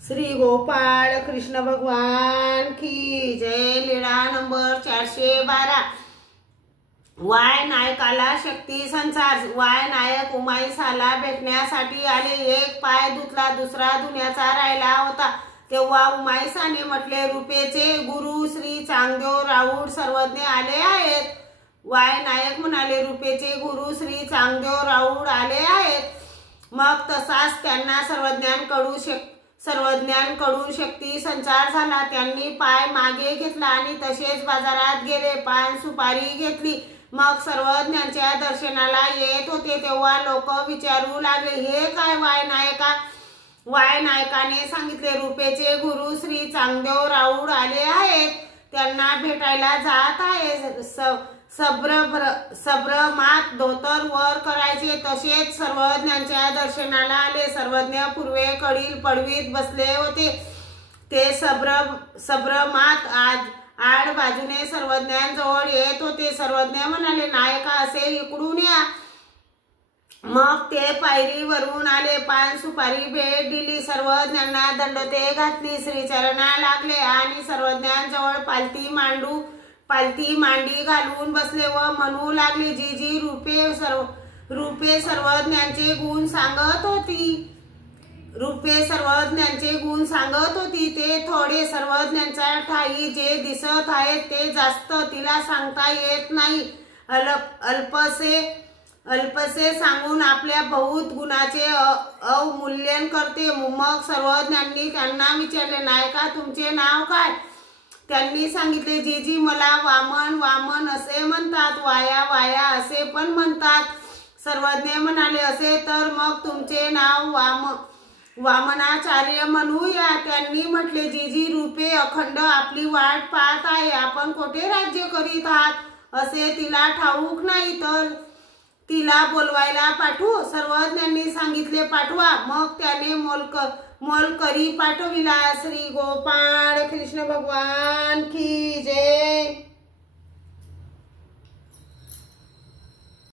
श्री गोपाळ कृष्ण भगवान की जय। लीळा number 412। Y नायकाला शक्ती संचार। वाय नायक उमाईसाला भेटण्यासाठी आले। एक पाय धुतला, दुसरा धुण्याचा राहिला होता। तेव्हा उमाईसाने म्हटले, रूपेचे गुरु श्री चांगदेव राऊळ सर्वज्ञ आले आहेत। वाय नायक म्हणाले, रूपेचे गुरु श्री चांगदेव राऊळ आले आहेत। मग तसाच त्यांना सर्वज्ञांकडून शक्ती संचार झाला। त्यांनी पाय मागे घेतला आणि तसेच बाजारात गेले, पान सुपारी घेतली। मग सर्वज्ञांच्या दर्शनाला येत होते तेव्हा लोक विचारू लागले, हे काय वाय नायका? वाय नायकाने सांगितले, रूपेचे गुरु श्री चांगदेव राऊळ आले आहेत, त्यांना भेटायला जात आहे। सब्रमात धोतर वर करायचे। तसेच सर्वज्ञांच्या दर्शनाला आले। सर्वज्ञ पूर्वेकडील पडवीत बसले होते। ते सब्रमात आड बाजूने सर्वज्ञांजवळ येत होते। सर्वज्ञ म्हणाले, नायका असे इकडून या। मग ते पायरीवरून आले, पान सुपारी भेट दिली, सर्वज्ञांना दंडते घातली, श्रीचरणा लागले आणि सर्वज्ञांजवळ पालथी मांडी घालून बसले व म्हणू लागले, जी रूपे सर्वज्ञांचे गुण सांगत होती। ते थोडे सर्वज्ञांच्या ठाई जे दिसत आहेत ते जास्त तिला सांगता येत नाही। अल्पसे सांगून आपल्या बहुत गुणाचे अवमूल्यन करते। मग सर्वज्ञांनी त्यांना विचारले, नायका तुमचे नाव काय? त्यांनी सांगितले, जीजी मला वामन असे म्हणतात, वाया असे पण म्हणतात। सर्वज्ञ म्हणाले, असे तर मग तुमचे नाव वामनाचार्य म्हणूया। त्यांनी म्हटले, जीजी रूपे अखंड आपली वाट पाहत आहे, आपण कोठे राज्य करीत आहात असे तिला ठाऊक नाही, तर तिला बोलवायला पाठवू? सर्वज्ञांनी सांगितले, पाठवा। मग त्याने मोलकरी पाठविला। श्री गोपाळ कृष्ण भगवान की जय।